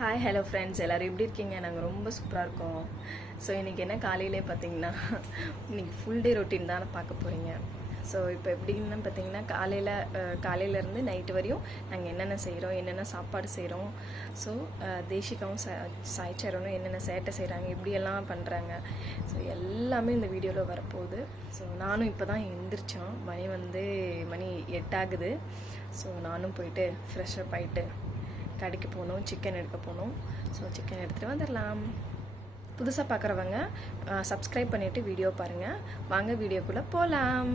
Hi hello friends, எல்லோரும் எப்படி இருக்கீங்க? நாங்கள் ரொம்ப சூப்பராக இருக்கோம். ஸோ இன்றைக்கி என்ன காலையிலே பார்த்தீங்கன்னா இன்றைக்கி ஃபுல் டே ரொட்டீன் தான் பார்க்க போகிறீங்க. ஸோ இப்போ எப்படின்னு பார்த்தீங்கன்னா காலையிலேருந்து நைட்டு வரையும் நாங்கள் என்னென்ன செய்கிறோம், என்னென்ன சாப்பாடு செய்கிறோம், ஸோ தேசிகாவும் சாய்ச்சரனும் என்னென்ன சேட்டை செய்கிறாங்க, இப்படியெல்லாம் பண்ணுறாங்க. ஸோ எல்லாமே இந்த வீடியோவில் வரப்போகுது. ஸோ நானும் இப்போ தான் எழுந்திரிச்சோம். மணி 8 ஆகுது. ஸோ நானும் போயிட்டு ஃப்ரெஷ்அப் ஆகிட்டு கடைக்கு போகணும், சிக்கன் எடுக்க போகணும். ஸோ சிக்கன் எடுத்துகிட்டு வந்துடலாம். புதுசாக பார்க்குறவங்க சப்ஸ்கிரைப் பண்ணிவிட்டு வீடியோ பாருங்கள். வாங்க வீடியோக்குள்ளே போகலாம்.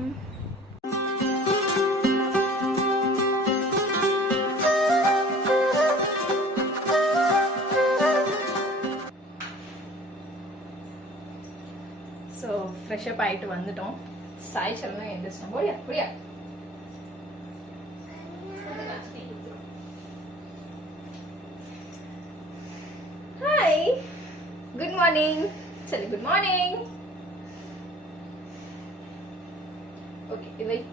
ஸோ ஃப்ரெஷ்அப் ஆகிட்டு வந்துட்டோம். சாய் சரணம் எந்திரிச்சிட்டோம். போடியா போடியா. Good morning. Sorry, good morning. Okay, wait.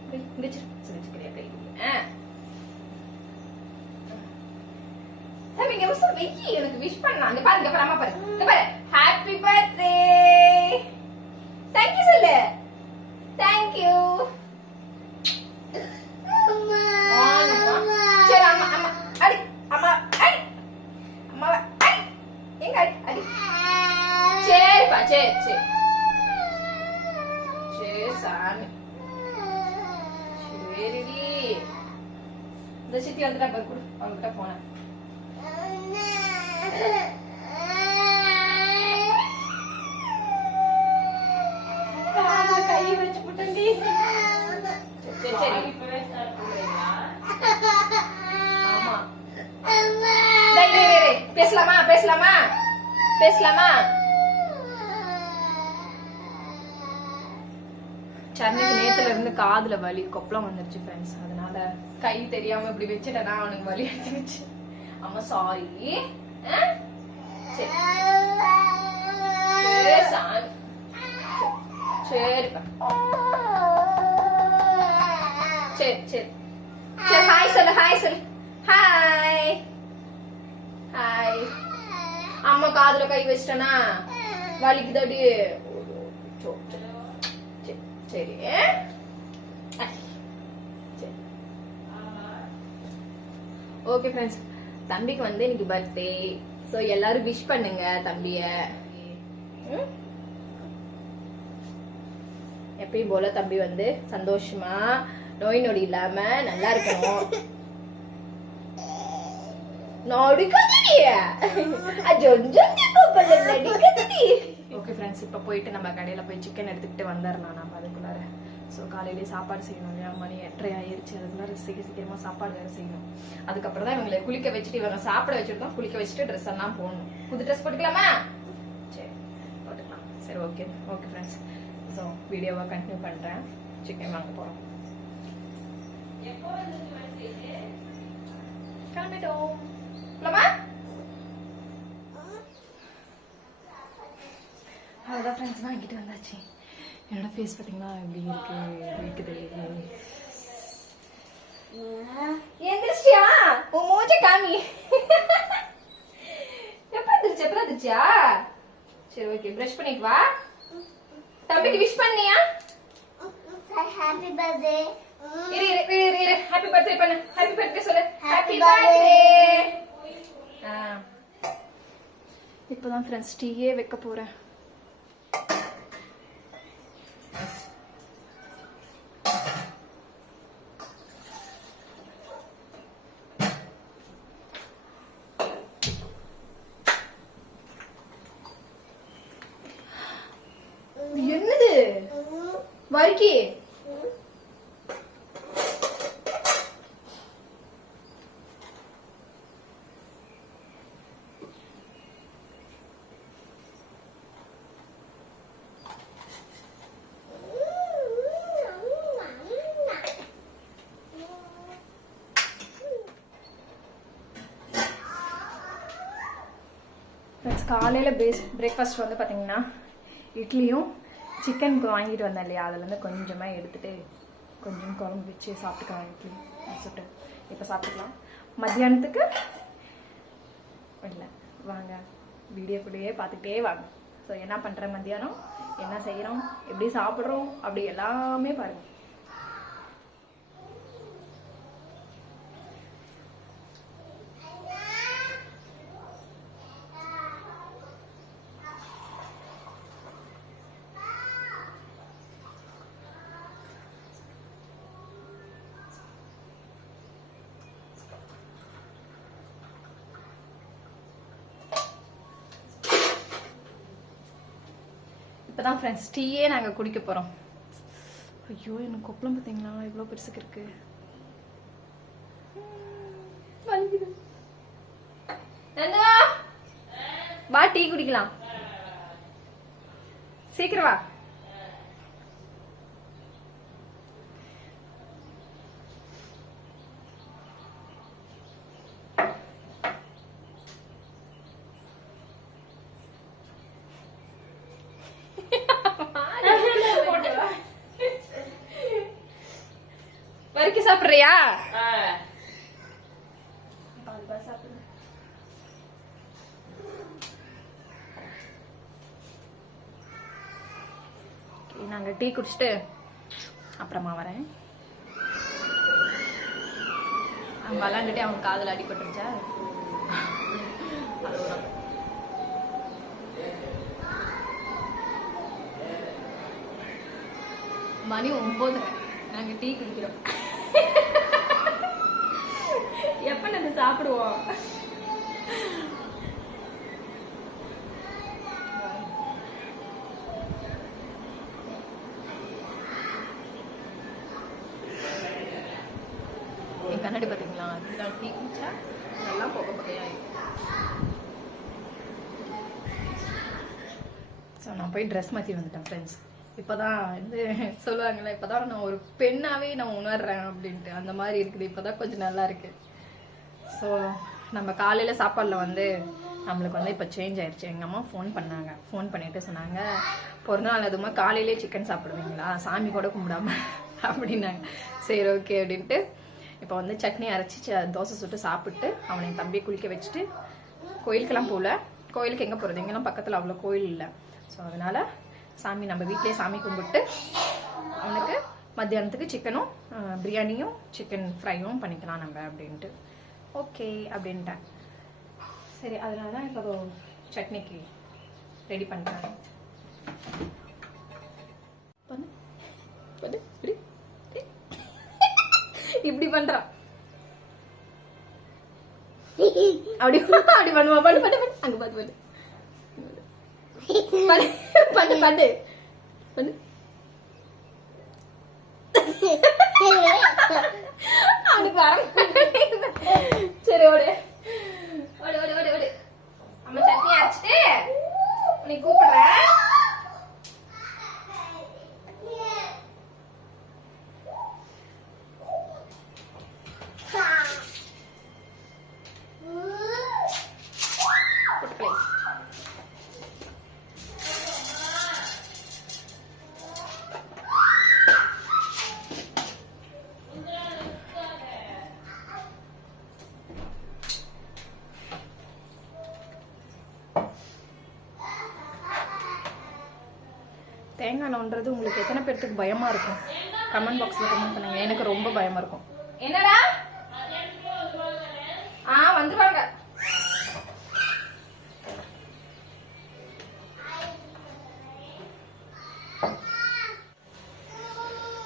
Tami, kamu sudah beki, nak wish panna. Depan apa par? Depan. Happy birthday. Thank you, Sule. Thank you. இந்த சித்தி வந்துட்டா பாரு, கொடு அவங்ககிட்ட போன. கை வச்சு புட்டண்டி. சரி ஆமா. பேசலாமா? சரணுக்கு நேத்துல இருந்து காதுல வலி, கொப்பளம் வந்துருச்சு ஃப்ரெண்ட்ஸ். அதனால கை தெரியாம இப்படி வச்சுட்டேன்னா அவனுக்கு வலி எடுத்துருச்சு. அம்மா சாரி. சரிப்பா. சரி ஹாய் சொல்லு. ஹாய். அம்மா காதுல கை வச்சிட்டனா வலிக்குதடி. சரி ஓகே ஃப்ரெண்ட்ஸ், தம்பிக்கு இன்னைக்கு பர்த்டே. ஸோ எல்லாரும் விஷ் பண்ணுங்க தம்பிய. எப்பயும் போல தம்பி சந்தோஷமா நோய் நொடி இல்லாம நல்லா இருக்கணும். ஓகே ஃப்ரெண்ட்ஸ், இப்போ போயிட்டு நம்ம கடையில் போய் சிக்கன் எடுத்துக்கிட்டு வந்துடலாம். நம்ம அதுக்குள்ளார ஸோ காலையிலேயே சாப்பாடு செய்யணும் இல்லையா? மணி 8:30 ஆயிடுச்சு. அதுக்குள்ளார சீக்கிரமாக சாப்பாடு வேறு செய்யணும். அதுக்கப்புறம் தான் இவங்களை குளிக்க வச்சுட்டு, இவங்க சாப்பிட வச்சுட்டு குளிக்க வச்சுட்டு ட்ரெஸ் எல்லாம் போடணும். புது ட்ரெஸ் போட்டுக்கலாமா? சரி போட்டுக்கலாம். சரி ஓகே ஃப்ரெண்ட்ஸ், ஸோ வீடியோவை கண்டினியூ பண்ணுறேன். சிக்கன் வாங்க போகிறோம். கிளம்பிட்டோம். அவ்வளோதான் ஃப்ரெண்ட்ஸ், வாங்கிட்டு வந்தாச்சு. என்னோட ஃபேஸ் பார்த்தீங்களா எப்படி இருக்குது? எந்திரிச்சியா? உன் மூஞ்ச காமி. எப்ப எந்திரிச்சா? சரி ஓகே, பிரஷ் பண்ணிட்டு வா. தம்பிக்கு விஷ் பண்ணியா? Happy birthday. இரு ஹாப்பி பர்த்டே பண்ணு. ஹாப்பி பர்த்டே சொல்லு. Happy birthday. இப்போதான் ஃப்ரெண்ட்ஸ் டீயே வைக்க போறேன். என்னது வரிக்கி? காலையில பிரேக்ஃபாஸ்ட் பார்த்தீங்கன்னா இட்லியும் சிக்கன் வாங்கிட்டு வந்தேன் இல்லையா, அதுலேருந்து கொஞ்சமாக எடுத்துகிட்டு கொஞ்சம் குழம்பு வச்சு சாப்பிட்டுக்கலாம். இட்லி சுட்டு இப்போ சாப்பிட்டுக்கலாம். மத்தியானத்துக்கு இல்லை வாங்க வீடியோ கூடயே பார்த்துக்கிட்டே வாங்க. ஸோ என்ன பண்ணுறேன் மத்தியானம், என்ன செய்கிறோம், எப்படி சாப்பிட்றோம், அப்படி எல்லாமே பாருங்கள். இப்போதான் ஃப்ரெண்ட்ஸ் டீயே நாங்கள் குடிக்க போகிறோம். ஐயோ எனக்கு கொப்பளம் பார்த்தீங்களா இவ்வளோ பெருசுக்கு இருக்கு. வா டீ குடிக்கலாம், சீக்கிரம் வா. வரைக்கும் சாப்பிடுறியா? நாங்க டீ குடிச்சிட்டு அப்புறமா வரேன். அவங்க விளாண்டுட்டு அவங்க காதுல அடிபட்டுருச்சா, மணி 9 நாங்க டீ குடிக்கிறோம். எப்ப நாங்க சாப்பிடுவோம்? என் கண்ணாடி பாத்தீங்களா, அதுதான் டீ குடிச்சா நல்லா புகை புகையாயிடும். ஸோ நான் போய் ட்ரெஸ் மாற்றி வந்துட்டேன் ஃப்ரெண்ட்ஸ். இப்போதான் வந்து சொல்லுவாங்கல்ல, இப்போதான் நான் ஒரு பெண்ணாவே நான் உணர்றேன் அப்படின்ட்டு, அந்த மாதிரி இருக்குது. இப்போதான் கொஞ்சம் நல்லா இருக்கு. ஸோ நம்ம காலையில் சாப்பாடில் வந்து நம்மளுக்கு வந்து இப்போ சேஞ்ச் ஆயிடுச்சு. எங்கள் அம்மா ஃபோன் பண்ணாங்க, ஃபோன் பண்ணிட்டு சொன்னாங்க, பிறந்தநாள் அதுமா காலையிலே சிக்கன் சாப்பிடுவீங்களா, சாமி கூட கும்பிடாம அப்படின்னாங்க. சரி ஓகே அப்படின்ட்டு இப்போ வந்து சட்னி அரைச்சி தோசை சுட்டு சாப்பிட்டு அவனை என் தம்பியை குளிக்க வச்சுட்டு கோயிலுக்கெல்லாம் போகல. கோயிலுக்கு எங்கே போகிறது, எங்கெல்லாம் பக்கத்தில் அவ்வளோ கோயில் இல்லை. ஸோ அதனால் சாமி நம்ம வீட்டிலே சாமி கும்பிட்டு அவனுக்கு மத்தியானத்துக்கு சிக்கனும் பிரியாணியும் சிக்கன் ஃப்ரையும் பண்ணிக்கலாம் நம்ம அப்படின்ட்டு. ஓகே அப்படின்ட்டேன். சரி அதனால தான் இப்போ சட்னிக்கு ரெடி பண்ணுறேன். இப்படி பண்றான், அப்படி அப்படி பண்ணுவா. பண்ணு பண்ணு பண்ணு, அங்க பாத்து பண்ணு பண்ணு பண்ணு பண்ணு. அவனுக்கு வர. சரி ஓடு ஓடு ஓடு ஓடு ஓடு. அம்மா சட்னி அரைச்சிட்டு உன்னை கூப்பிடுறேன். தேங்காய் நோன்றது உங்களுக்கு எத்தனை பேருக்கு பயமா இருக்கும்? கமெண்ட் பாக்ஸ்ல கமெண்ட் பண்ணுங்க. எனக்கு ரொம்ப பயமா இருக்கும். என்னடா வந்துருவாங்க.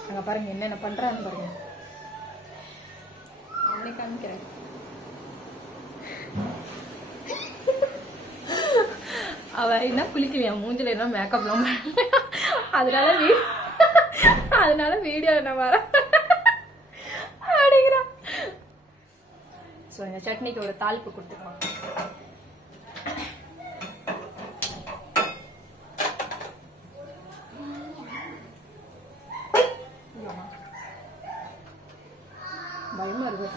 அங்க பாருங்க என்னென்ன பண்றான்னு பாருங்க. அவனை காமிக்கிறேன். அவ என்ன குளிக்கலையா, மூஞ்சில என்ன மேக்கப்லாம் அதனால வீடியோ நான் வர அப்படிங்கிறான். ஸோ இந்த சட்னிக்கு ஒரு தாளிப்பு கொடுத்துக்கலாம். பயமா இருக்கு.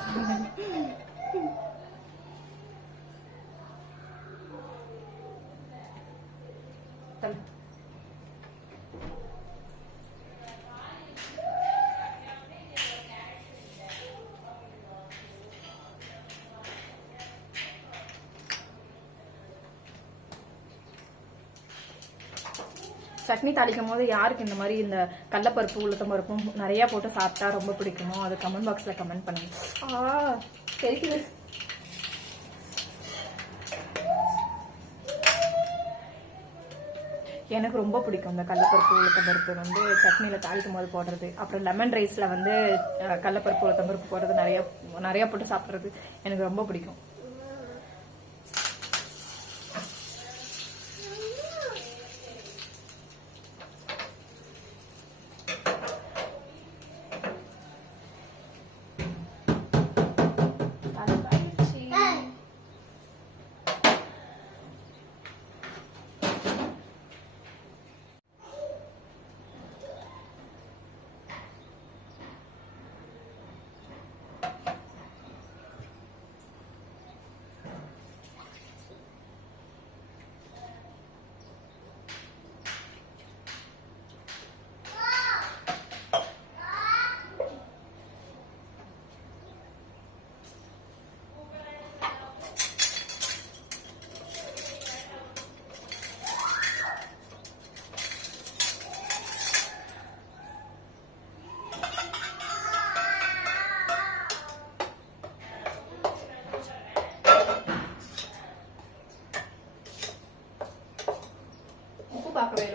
சட்னி தாளிக்கும் போது யாருக்கு இந்த மாதிரி இந்த கடலைப்பருப்பு உளுத்தம் பருப்பும் நிறையா போட்டு சாப்பிட்டா ரொம்ப பிடிக்குமோ அது கமெண்ட் பாக்ஸில் கமெண்ட் பண்ணுங்க. தெரியுது. எனக்கு ரொம்ப பிடிக்கும் இந்த கடலைப்பருப்பு உளுத்தம் பருப்பு வந்து சட்னியில் தாளிக்கும் போது போடுறது. அப்புறம் லெமன் ரைஸில் வந்து கடலைப்பருப்பு உளுத்தம் பருப்பு போடுறது நிறையா போட்டு சாப்பிட்றது எனக்கு ரொம்ப பிடிக்கும்.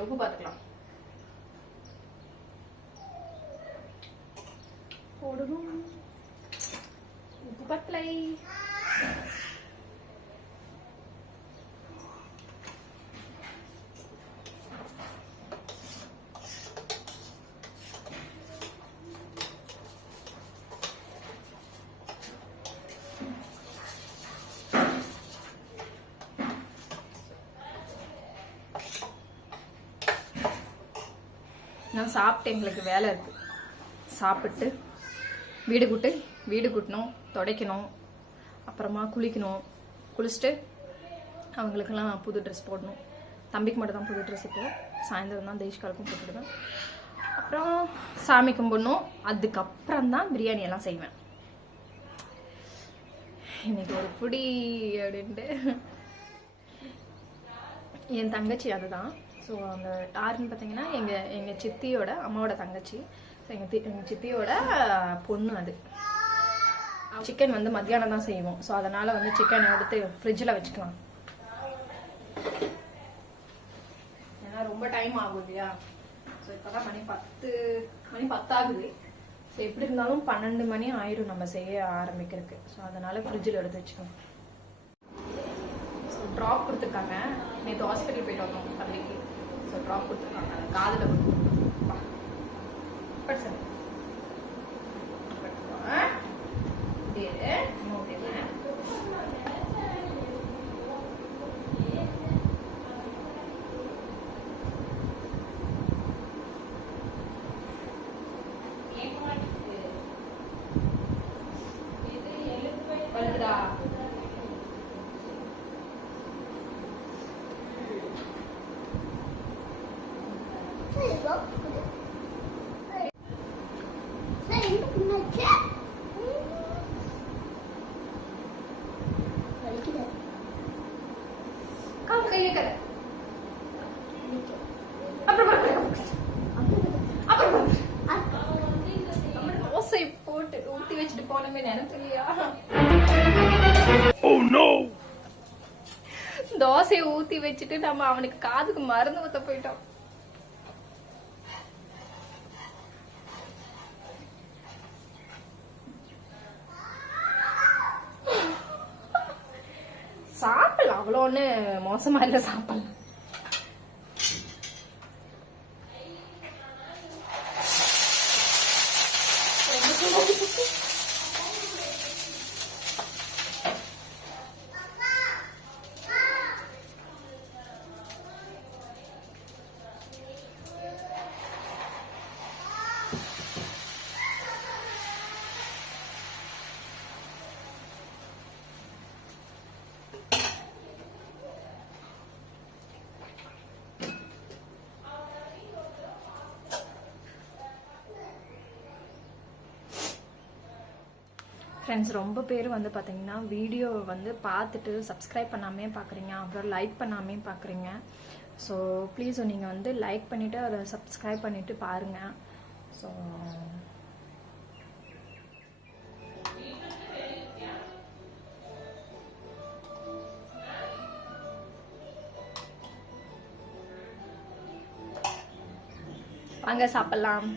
உப்பு பார்த்துக்கலாம். போடணும். உப்பு பத்தலை. நான் சாப்பிட்டு எங்களுக்கு வேலை இருக்குது. சாப்பிட்டு வீடு கூட்டணும், துடைக்கணும், அப்புறமா குளிக்கணும். குளிச்சுட்டு அவங்களுக்கெல்லாம் புது ட்ரெஸ் போடணும். தம்பிக்கு மட்டும் தான் புது ட்ரெஸ். இப்போ சாயந்தரம் தான் தேஷ்காலுக்கும் போட்டுடுவேன். அப்புறம் சாமி கும்பிடணும். அதுக்கப்புறம் தான் பிரியாணி எல்லாம் செய்வேன். இன்னைக்கு ஒரு புடி அப்படின்ட்டு என் தங்கச்சி அதுதான். ஸோ அந்த யாருன்னு பார்த்தீங்கன்னா எங்கள் சித்தியோட அம்மாவோட தங்கச்சி. ஸோ எங்கள் சித்தியோட பொண்ணு. அது சிக்கன் வந்து மத்தியானம் தான் செய்வோம். ஸோ அதனால் வந்து சிக்கன் எடுத்து ஃப்ரிட்ஜில் வச்சுக்கலாம். ஏன்னா ரொம்ப டைம் ஆகும் இல்லையா. ஸோ இப்போ தான் மணி 10 ஆகுது. ஸோ எப்படி இருந்தாலும் 12 மணி ஆயிரும் நம்ம செய்ய ஆரம்பிக்கிறதுக்கு. ஸோ அதனால் ஃப்ரிட்ஜில் எடுத்து வச்சுக்கோங்க. ஸோ ட்ராப் கொடுத்துருக்காங்க. நேற்று ஹாஸ்பிட்டல் போயிட்டு வந்தோம் தம்பிக்கு. ஸோ ட்ராப் கொடுத்துருக்காங்க. காதில் படுத்து தோசை போட்டு ஊத்தி வச்சுட்டு போனமே நினைச்சியா? தோசையை ஊத்தி வச்சுட்டு நம்ம அவனுக்கு காதுக்கு மருந்து ஊத்த போயிட்டோம். சாப்பிடலாம், அவ்வளோ ஒண்ணு மோசமா இல்ல. சாப்பிடலாம். ஃப்ரெண்ட்ஸ், ரொம்ப பேர் வந்து பார்த்தீங்கன்னா வீடியோ வந்து பார்த்துட்டு சப்ஸ்கிரைப் பண்ணாமே பார்க்குறீங்க, அப்புறம் லைக் பண்ணாமே பார்க்குறீங்க. ஸோ ப்ளீஸ் நீங்கள் வந்து லைக் பண்ணிவிட்டு அதை சப்ஸ்கிரைப் பண்ணிவிட்டு பாருங்கள். ஸோ வாங்க சாப்பிடலாம்.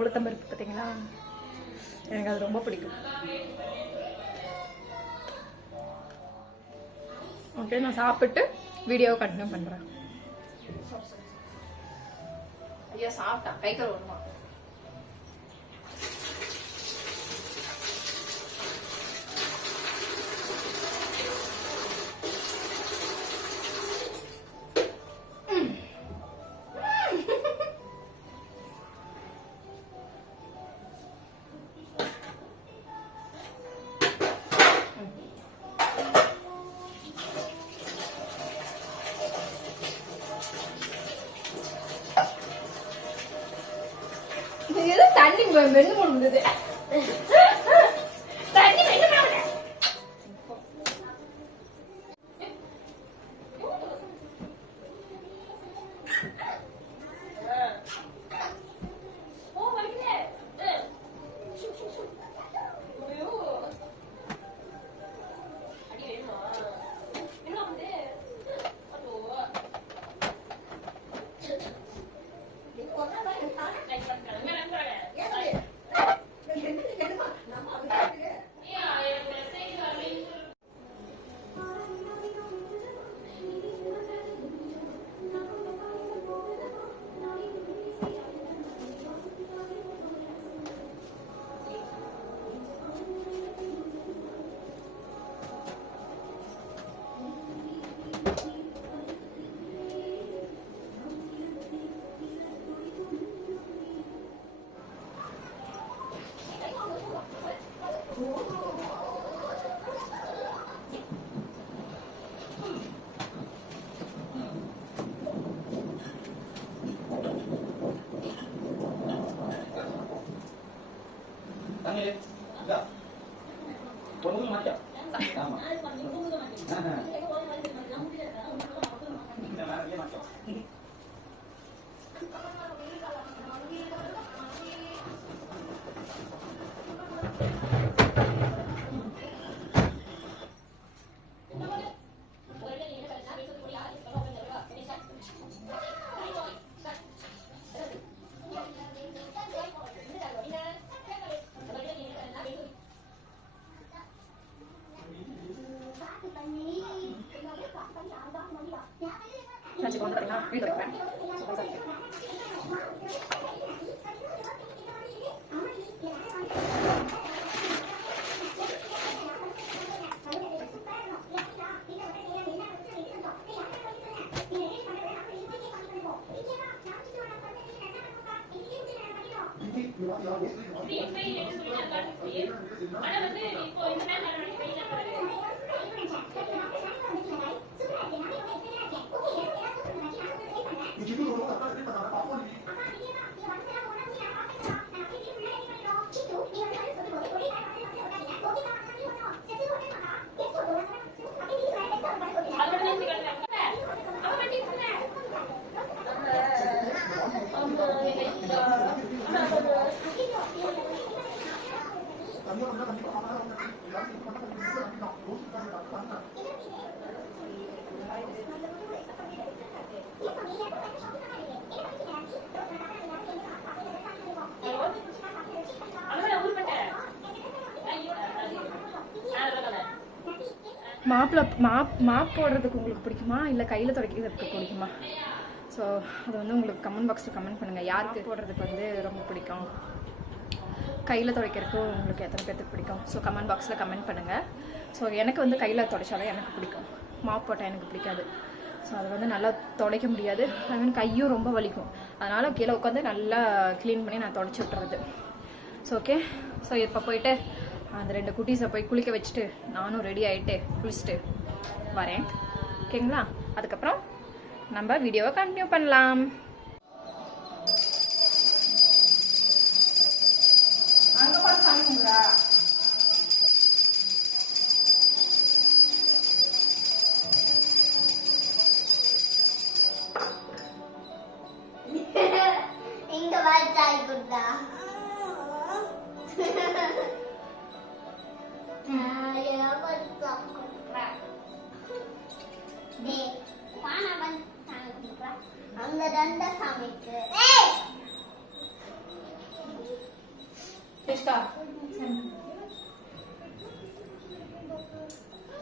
உளுத்தம்பருப்பு பார்த்தீங்களா, எனக்கு அது ரொம்ப பிடிக்கும். ஓகே, நான் சாப்பிட்டு வீடியோவை கண்டினியூ பண்ணுறேன். ஐயா சாப்பிட்டா கை கழுவணுமா? தண்ணி வெண்ணு முடிந்தது. தண்ணி வெண்ணு முடிந்தது. மாப் போடுறதுக்கு உங்களுக்கு பிடிக்குமா இல்லை கையில் துடைக்கிறதுக்கு பிடிக்குமா? ஸோ அது வந்து உங்களுக்கு கமெண்ட் பாக்ஸில் கமெண்ட் பண்ணுங்கள். யாருக்கு போடுறதுக்கு வந்து ரொம்ப பிடிக்கும், கையில் துடைக்கிறதுக்கும் உங்களுக்கு எத்தனை பேர்த்துக்கு பிடிக்கும்? ஸோ கமெண்ட் பாக்ஸில் கமெண்ட் பண்ணுங்கள். ஸோ எனக்கு வந்து கையில் துடைச்சாதான் எனக்கு பிடிக்கும், மாப் போட்டால் எனக்கு பிடிக்காது. ஸோ அதை வந்து நல்லா துடைக்க முடியாது, ஐ மீன் கையும் ரொம்ப வலிக்கும். அதனால் கீழே உட்காந்து நல்லா க்ளீன் பண்ணி நான் துடைச்சி விட்டுறது. ஸோ ஓகே, ஸோ இப்போ போயிட்டு அந்த 2 குட்டீஸை போய் குளிக்க வச்சுட்டு நானும் ரெடி ஆகிட்டு குளிச்சுட்டு வரேன். ஓகேங்களா? அதுக்கப்புறம் நம்ம வீடியோவை கண்டினியூ பண்ணலாம். அங்கே பார்த்து சாமி கும்பிட்றா. தண்ட சாமிக்கு கிருஷ்ணா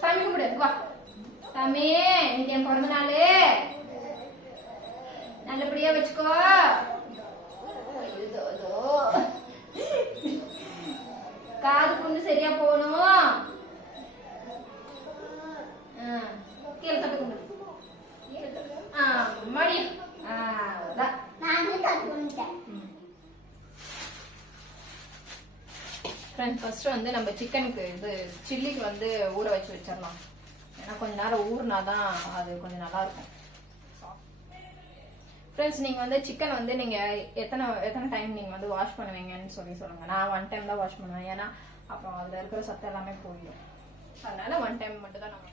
சாமி கும்பிடு வா சாமி இன்னைக்கு என் பிறந்த நாள் நல்லபடியா வச்சுக்கோ காது புண்ணு சரியா போகணும் கீழே தட்டு கொண்டு மடி நானே கத்துக்கிட்டேன். ஃப்ரெண்ட்ஸ் ஃபர்ஸ்ட் வந்து நம்ம சிக்கனுக்கு இது சில்லிக்கு வந்து ஊற வச்சு வச்சிடலாம். ஏன்னா கொஞ்ச நேரம் ஊறினாதான் அது கொஞ்சம் நல்லா இருக்கும். ஃப்ரெண்ட்ஸ் நீங்க வந்து சிக்கன் வந்து நீங்க எத்தனை டைம் நீங்க வந்து வாஷ் பண்ணுவீங்கன்னு சொல்லுங்க. நான் 1 டைம் தான் வாஷ் பண்ணுவேன். ஏன்னா அப்புறம் அதுல இருக்கிற சத்து எல்லாமே போயிடும். அதனால 1 டைம் மட்டும் தான் நம்ம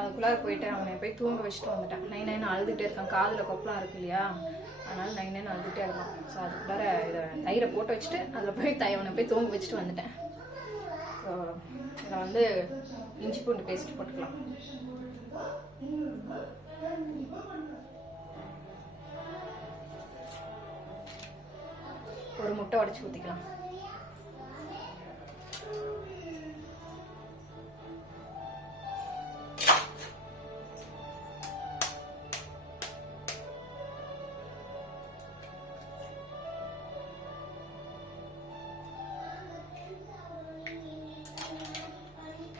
அதுக்குள்ளார போயிட்டு அவனை போய் தூங்க வச்சுட்டு வந்துட்டேன். 9 அழுதுகிட்டே இருக்கான். காதில் கொப்பலாம் இருக்கு இல்லையா, அதனால 9 அழுதுகிட்டே இருக்கான். ஸோ அதுக்குள்ளார இதை தயிரை போட்டு வச்சுட்டு அதில் போய் அவனை போய் தூங்க வச்சுட்டு வந்துட்டேன். ஸோ இதில் வந்து இஞ்சி பூண்டு பேஸ்ட் போட்டுக்கலாம். ஒரு முட்டை உடைச்சு ஊற்றிக்கலாம்.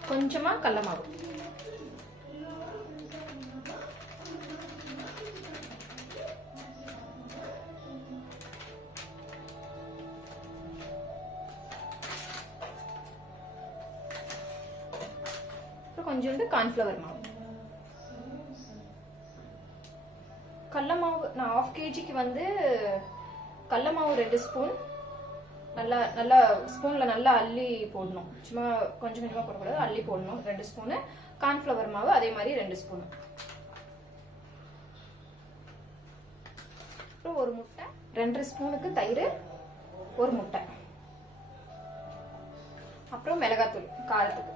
கொஞ்சமா கடல மாவு, கொஞ்சோண்டு கார்ன்ஃப்ளவர் மாவு. கடல மாவு நான் 1/2 kgக்கு வந்து கடல மாவு 2 ஸ்பூன் நல்லா ஸ்பூன்ல நல்லா அள்ளி போடணும். சும்மா கொஞ்சமா போடக்கூடாது, அள்ளி போடணும். 2 ஸ்பூனு கார்ன்ஃப்ளவர் மாவு அதே மாதிரி 2 ஸ்பூன். அப்புறம் ஒரு முட்டை, 2 ஸ்பூனுக்கு தயிர், ஒரு முட்டை. அப்புறம் மிளகாத்தூள் காரத்துக்கு.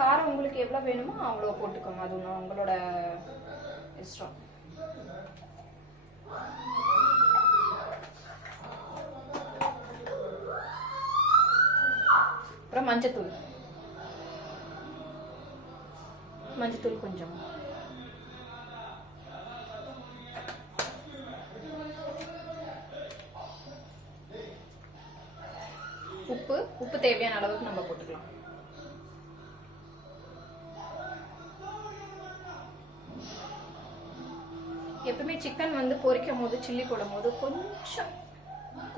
காரம் உங்களுக்கு எவ்வளவு வேணுமோ அவ்வளோ போட்டுக்கோங்க. அது உங்களோட இஷ்டம். அப்புறம் மஞ்சத்தூள் கொஞ்சம். உப்பு தேவையான அளவுக்கு நம்ம போட்டுக்கலாம். எப்பவுமே சிக்கன் வந்து பொரிக்கும் போது சில்லி போடும் போது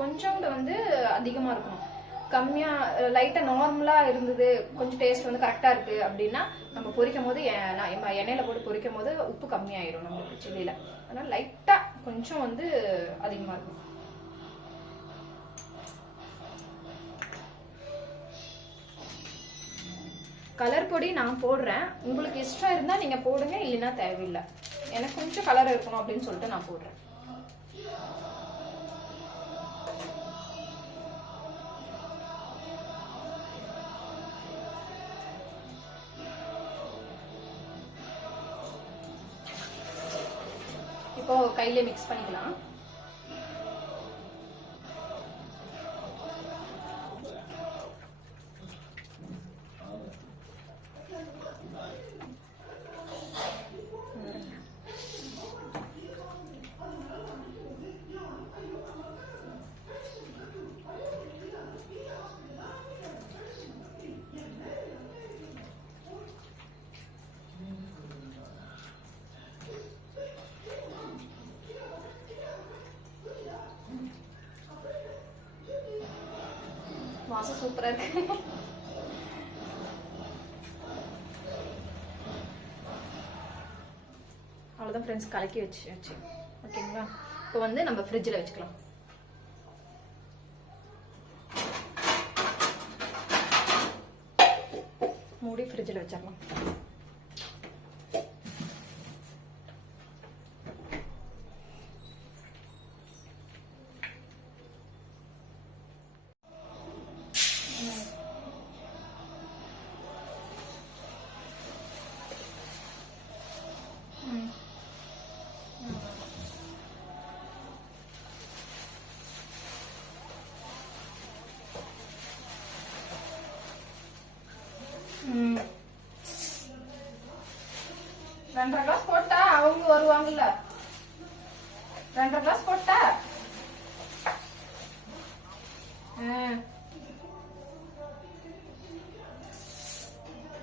கொஞ்சம் வந்து அதிகமா இருக்கணும். கம்மியா லைட்டா நார்மலா இருந்தது, கொஞ்சம் டேஸ்ட் வந்து கரெக்டா இருக்கு அப்படின்னா நம்ம பொரிக்கும் போது எண்ணெயில போட்டு பொரிக்கும் போது உப்பு கம்மியாயிரும் நம்மளுக்கு சில்லியில. அதனால லைட்டா கொஞ்சம் வந்து அதிகமா இருக்கும். கலர் பொடி நான் போடுறேன். உங்களுக்கு இஷ்டம் இருந்தா நீங்க போடுங்க, இல்லைன்னா தேவையில்லை. எனக்கு கொஞ்சம் கலர் இருக்கணும் அப்படின்னு சொல்லிட்டு நான் போடுறேன். இப்போ கையில மிக்ஸ் பண்ணிக்கலாம். வாசம் சூப்பரா இருக்கு. அவ்வளவுதான் ஃப்ரெண்ட்ஸ் கலக்கி வச்சு ஓகேங்களா. இப்போ வந்து நம்ம ஃப்ரிட்ஜில் வச்சுக்கலாம். மூடி ஃப்ரிட்ஜில் வச்சிடலாம். ரெண்டரை கிளாஸ் போட்டா அவங்க வருவாங்கல்ல. 2.5 கிளாஸ் போட்டா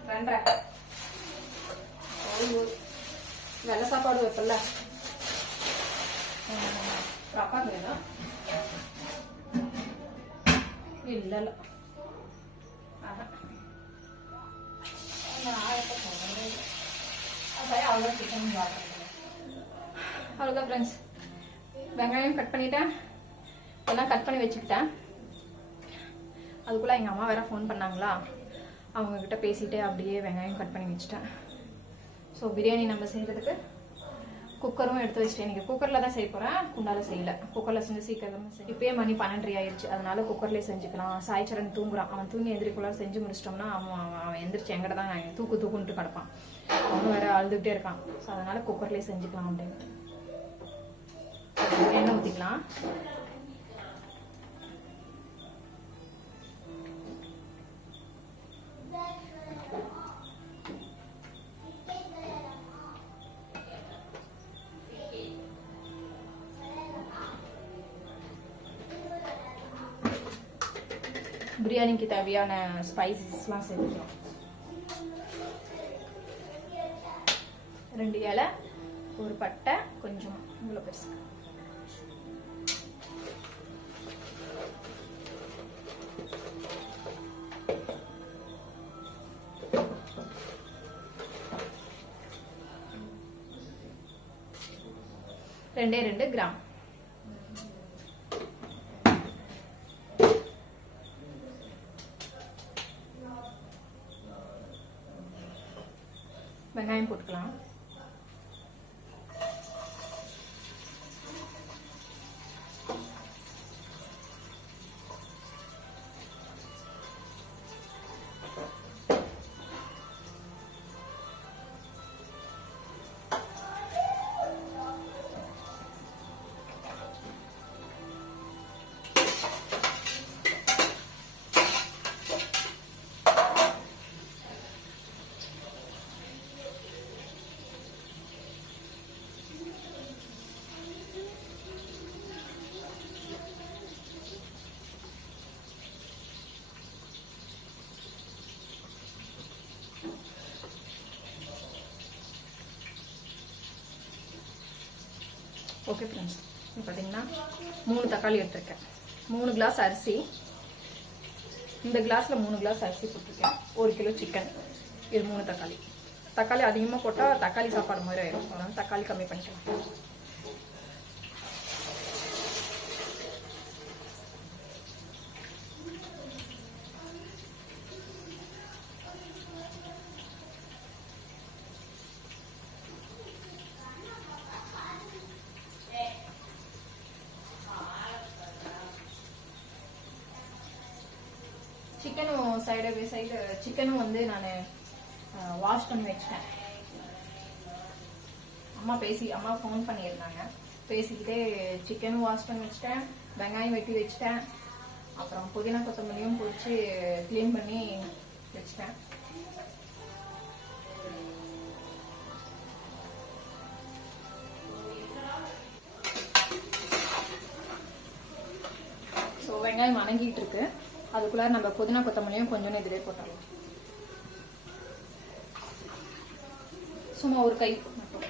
2.5 வெள்ளை சாப்பாடு வைப்பல அப்பா இல்ல இல்ல அவ்வளோதான் ஃப்ரெண்ட்ஸ். வெங்காயம் கட் பண்ணிட்டேன், எல்லாம் கட் பண்ணி வச்சுக்கிட்டேன். அதுக்குள்ளே எங்கள் அம்மா வேற ஃபோன் பண்ணாங்களா, அவங்கக்கிட்ட பேசிகிட்டே அப்படியே வெங்காயம் கட் பண்ணி வச்சுட்டேன். ஸோ பிரியாணி நம்ம செய்கிறதுக்கு குக்கரும் எடுத்து வச்சுட்டேன். இன்றைக்கி குக்கரில் தான் செய்ய போகிறேன், குண்டால செய்யலை. குக்கரில் செஞ்சு சீக்கிரமாக செய்யும். இப்போயே மணி 12:30 ஆயிடுச்சு, அதனால குக்கர்லேயே செஞ்சுக்கலாம். சாய்ச்சரன் தூங்குறான், அவன் தூங்கி எந்திரிக்குள்ள செஞ்சு முடிச்சிட்டோம்னா அவன் எந்திரிச்சு எங்கிட்ட தான் நான் தூக்குன்ட்டு கிடப்பான். அவனும் வேற அழுதுகிட்டே இருக்கான். ஸோ அதனால குக்கர்லேயே செஞ்சுக்கலாம் அப்படின்ட்டு எண்ணெய் ஊற்றிக்கலாம். பிரியாணிக்கு தேவையான ஸ்பைசஸ்லாம் சேர்த்துக்கலாம். 2 இலை, ஒரு பட்டை, கொஞ்சம் இவ்வளோ பெருசு. ரெண்டே 2 கிராம். வெங்காயம் போட்டுக்கலாம். ஓகே ஃப்ரெண்ட்ஸ், இப்போ பார்த்தீங்கன்னா 3 தக்காளி எடுத்துருக்கேன். 3 கிளாஸ் அரிசி, இந்த கிளாஸில் 3 கிளாஸ் அரிசி போட்டிருக்கேன். 1 கிலோ சிக்கன், இது 3 தக்காளி. தக்காளி அதிகமாக போட்டால் தக்காளி சாப்பாடு மாதிரி ஆயிடும், அதனால தக்காளி கம்மி பண்ணிக்கலாம். சிக்கனும் சைடு சிக்கனும் வந்து நான் வாஷ் பண்ணி வச்சிட்டேன். அம்மா ஃபோன் பண்ணியிருந்தாங்க, பேசிக்கிட்டே சிக்கனும் வாஷ் பண்ணி வச்சிட்டேன், வெங்காயம் வெட்டி வச்சிட்டேன், அப்புறம் புதினா கொத்தமல்லியும் பொரிச்சு க்ளீன் பண்ணி வச்சிட்டேன். ஸோ வெங்காயம் வணங்கிட்டு இருக்கு, அதுக்குள்ள நம்ம புதினா கொத்தமல்லியும் கொஞ்சம் இதிலே போட்டுடலாம். சும்மா ஒரு கை மட்டும்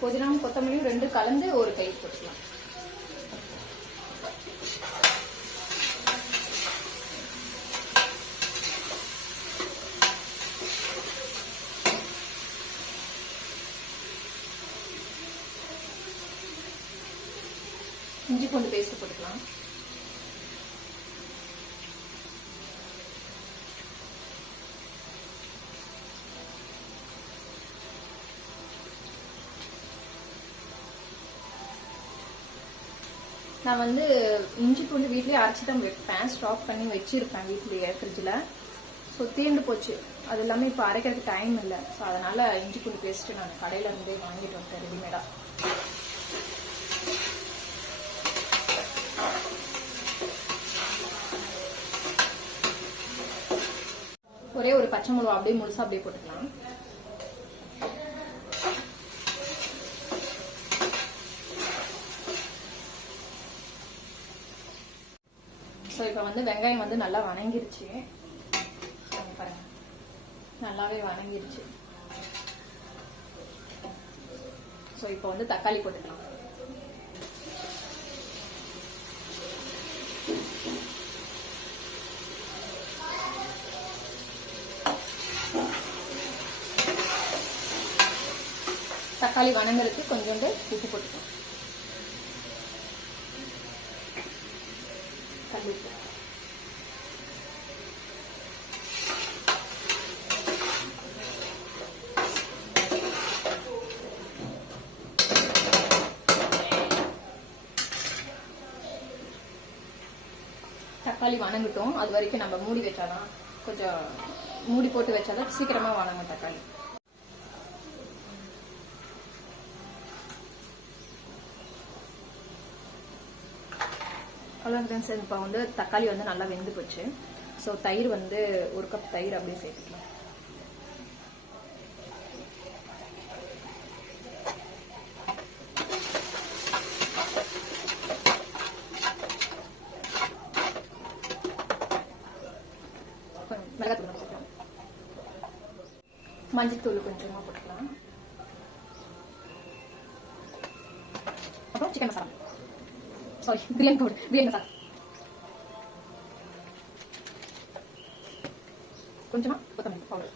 புதினாவும் கொத்தமல்லியும் 2 கலந்து ஒரு கை போட்டுக்கலாம். இஞ்சி பூண்டு பேஸ்ட் போட்டுக்கலாம். நான் வந்து இஞ்சி பூண்டு வீட்லயே அரைச்சி தான் வைப்பேன், ஸ்டாக் பண்ணி வச்சிருப்பேன் வீட்லயே ஃப்ரிட்ஜில். ஸோ தீர்ந்து போச்சு, அது எல்லாமே இப்போ அரைக்கிறதுக்கு டைம் இல்லை. ஸோ அதனால இஞ்சி பூண்டு பேஸ்ட்டு நான் கடையில இருந்தே வாங்கிட்டு வந்தேன் ரெடிமேடா. ஒரே ஒரு பச்சை மிளகா அப்படியே முழுசா அப்படியே போட்டுக்கலாம். ஸோ இப்போ வந்து வெங்காயம் வந்து நல்லா வணங்கிருச்சு பாருங்க, நல்லாவே வணங்கிருச்சு. ஸோ இப்போ வந்து தக்காளி போட்டுக்கலாம். தக்காளி வணங்குறதுக்கு கொஞ்சோண்டு உப்பு போட்டுக்கலாம். கல் உப்பு. தக்காளி வணங்கட்டும், அது வரைக்கும் நம்ம மூடி வச்சாதான், கொஞ்சம் மூடி போட்டு வச்சாதான் சீக்கிரமா வணங்கும் தக்காளி. அவ்வளோதான் சார். இப்போ வந்து தக்காளி வந்து நல்லா வெந்து போச்சு. ஸோ தயிர் வந்து 1 கப் தயிர் அப்படியே சேர்த்துக்கலாம். மிளகாத்தூள் சேர்க்கலாம். மஞ்சத்தூள் கொஞ்சமா போட்டுக்கலாம். அப்புறம் chicken masala, sorry biryani powder, biryani masala கொஞ்சமா, கொத்தமல்லி பவுடர்.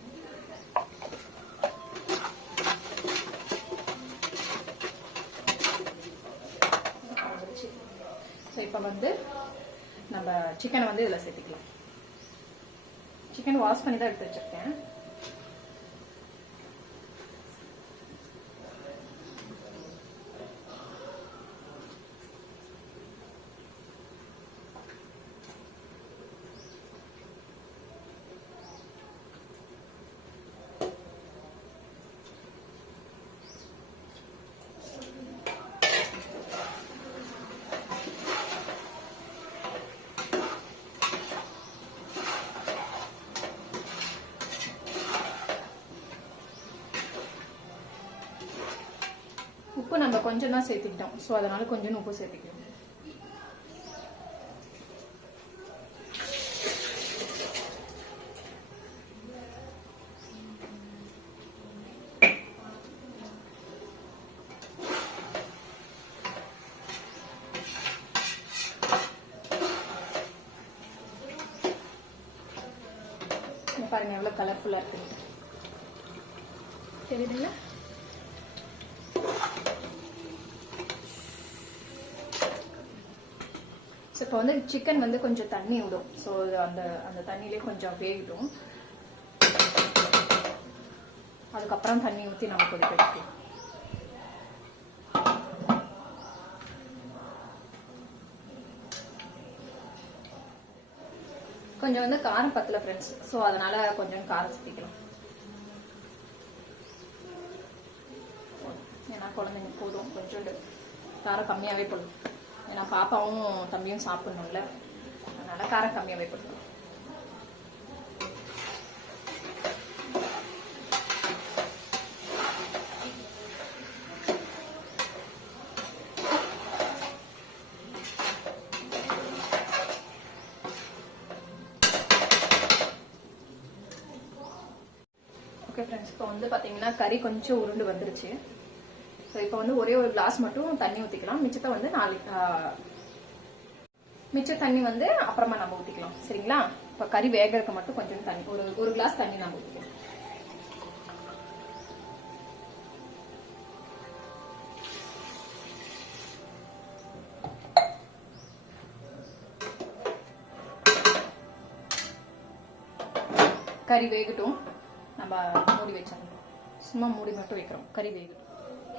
ஸோ இப்போ வந்து நம்ம சிக்கனை வந்து இதில் சேர்த்துக்கலாம். சிக்கன் வாஷ் பண்ணி தான் எடுத்து வச்சிருக்கேன். உப்பு நம்ம கொஞ்சம் தான் சேர்த்துக்கிட்டோம். ஸோ அதனால கொஞ்சம் உப்பு சேர்த்துக்கிறோம். பாருங்க எவ்வளவு கலர்ஃபுல்லா இருக்கு, தெரியுதுங்களா? இப்போ வந்து சிக்கன் வந்து கொஞ்சம் தண்ணி விடும். ஸோ அந்த தண்ணியிலே கொஞ்சம் வேகிடும். அதுக்கப்புறம் தண்ணி ஊற்றி நம்ம கொதிக்க வைக்கலாம். கொஞ்சம் வந்து காரம் பத்தல ஃப்ரெண்ட்ஸ், ஸோ அதனால கொஞ்சம் காரம் சேர்த்திக்கலாம். ஏன்னா குழந்தைங்க போதும், கொஞ்சம் காரம் கம்மியாகவே போடும். ஏன்னா பாப்பாவும் தம்பியும் சாப்பிடணும்ல, அதனால காரம் கம்மியாகவே போடுவோம். ஓகே ஃப்ரெண்ட்ஸ், இப்போ வந்து பார்த்தீங்கன்னா கறி கொஞ்சம் உருண்டு வந்துருச்சு. ஸோ இப்போ வந்து ஒரே ஒரு கிளாஸ் மட்டும் தண்ணி ஊற்றிக்கலாம். மிச்சத்தை வந்து மிச்ச தண்ணி வந்து அப்புறமா நம்ம ஊற்றிக்கலாம். சரிங்களா? இப்போ கறி வேகிறதுக்கு மட்டும் கொஞ்சம் தண்ணி, ஒரு கிளாஸ் தண்ணி நம்ம ஊற்றிக்கலாம். கறி வேகட்டும், நம்ம மூடி வச்சிடணும். சும்மா மூடி மட்டும் வைக்கிறோம், கறி வேகட்டும்.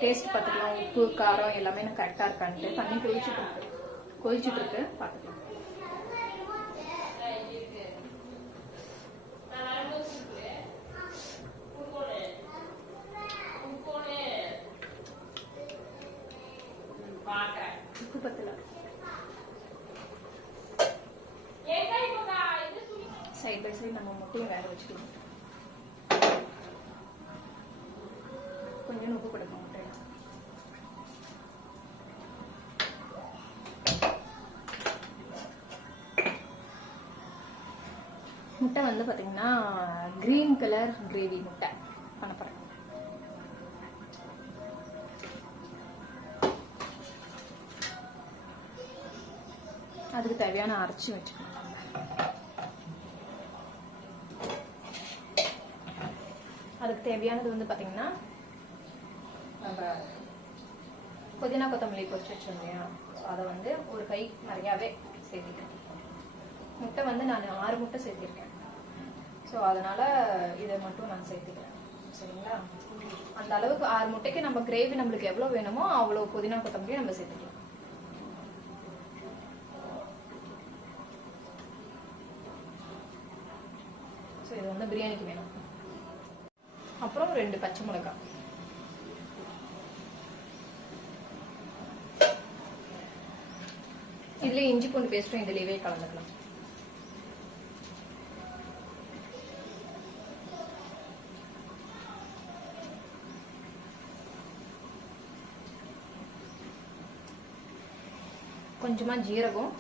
டேஸ்ட் பார்த்துக்கலாம், உப்பு காரம் எல்லாமே எனக்கு கரெக்டாக இருக்கான்ட்டு. தண்ணி கொதிச்சுட்டு இருக்கு பார்த்துக்கலாம். உப்பு பத்தல. சைட் பை சைடு நம்ம முட்டையும் வேக வச்சுக்கலாம். கொஞ்சம் உப்பு கொடுக்கும் முட்டையில. முட்டை வந்து பாத்தீங்கன்னா கிரீன் கலர் கிரேவி முட்டை பண்ண போறேன். அதுக்கு தேவையான அரைச்சி வச்சுக்கணும். அதுக்கு தேவையானது வந்து பாத்தீங்கன்னா நம்ம புதினா கொத்தமல்லி பொரிச்சு வச்சோம் இல்லையா, அதை வந்து ஒரு கை நிறையாவே சேர்த்திக்கிறேன். முட்டை வந்து நான் 6 முட்டை சேர்த்திருக்கேன். ஸோ அதனால இதை மட்டும் நான் சேர்த்துக்கிறேன். சரிங்களா? அந்த அளவுக்கு 6 முட்டைக்கு நம்ம கிரேவி நம்மளுக்கு எவ்வளோ வேணுமோ அவ்வளோ புதினா கொத்தமல்லி நம்ம சேர்த்துக்கலாம். ஸோ இது வந்து பிரியாணிக்கு வேணும். அப்புறம் 2 பச்சை மிளகாய், இதுல இஞ்சி பூண்டு பேஸ்ட்டும் இதுலயே கலந்துக்கலாம். கொஞ்சமா ஜீரகம்,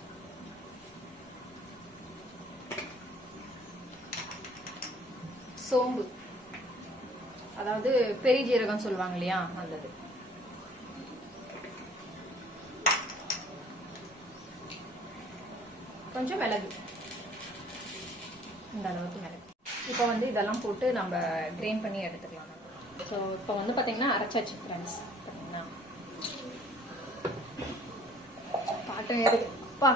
சோம்பு, அதாவது பெரிய ஜீரகம் சொல்லுவாங்க இல்லையா, நல்லது. கொஞ்சம் மிளகு, இந்த அளவுக்கு மிளகு. இப்போ வந்து இதெல்லாம் போட்டு நம்ம கிரைண்ட் பண்ணி எடுத்துக்கலாம். ஸோ இப்போ வந்து பார்த்தீங்கன்னா அரைச்சாச்சு ஃப்ரெண்ட்ஸ். பார்த்தீங்கன்னா பாட்டம் ஏறுதுப்பா.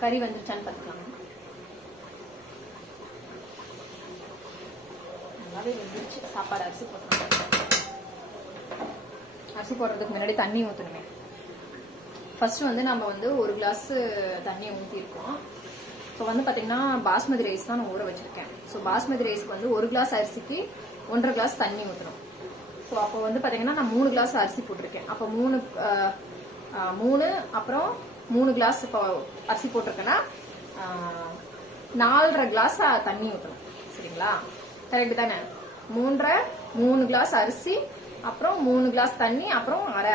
கறி வந்துருச்சான்னு பார்த்துக்கலாம். நல்லாவே வந்துருச்சு. சாப்பாடு அரிசி போட்டுருவோம். அரிசி போடுறதுக்கு முன்னாடி தண்ணி ஊற்றணுமே. ஃபர்ஸ்ட் வந்து நம்ம வந்து 1 கிளாஸ் தண்ணியை ஊற்றிருக்கோம். இப்போ வந்து பார்த்தீங்கன்னா பாஸ்மதி ரைஸ் தான் நான் ஊற வச்சிருக்கேன். ஸோ பாஸ்மதி ரைஸ்க்கு வந்து 1 கிளாஸ் அரிசிக்கு 1.5 கிளாஸ் தண்ணி ஊற்றணும். ஸோ அப்போ வந்து பார்த்தீங்கன்னா நான் 3 கிளாஸ் அரிசி போட்டிருக்கேன். அப்போ 3 அப்புறம் 3 கிளாஸ் இப்போ அரிசி போட்டிருக்கேன்னா 4.5 கிளாஸ் தண்ணி ஊற்றணும். சரிங்களா? கரெக்ட் தானே? 3 கிளாஸ் அரிசி, அப்புறம் 3 கிளாஸ் தண்ணி, அப்புறம் அரை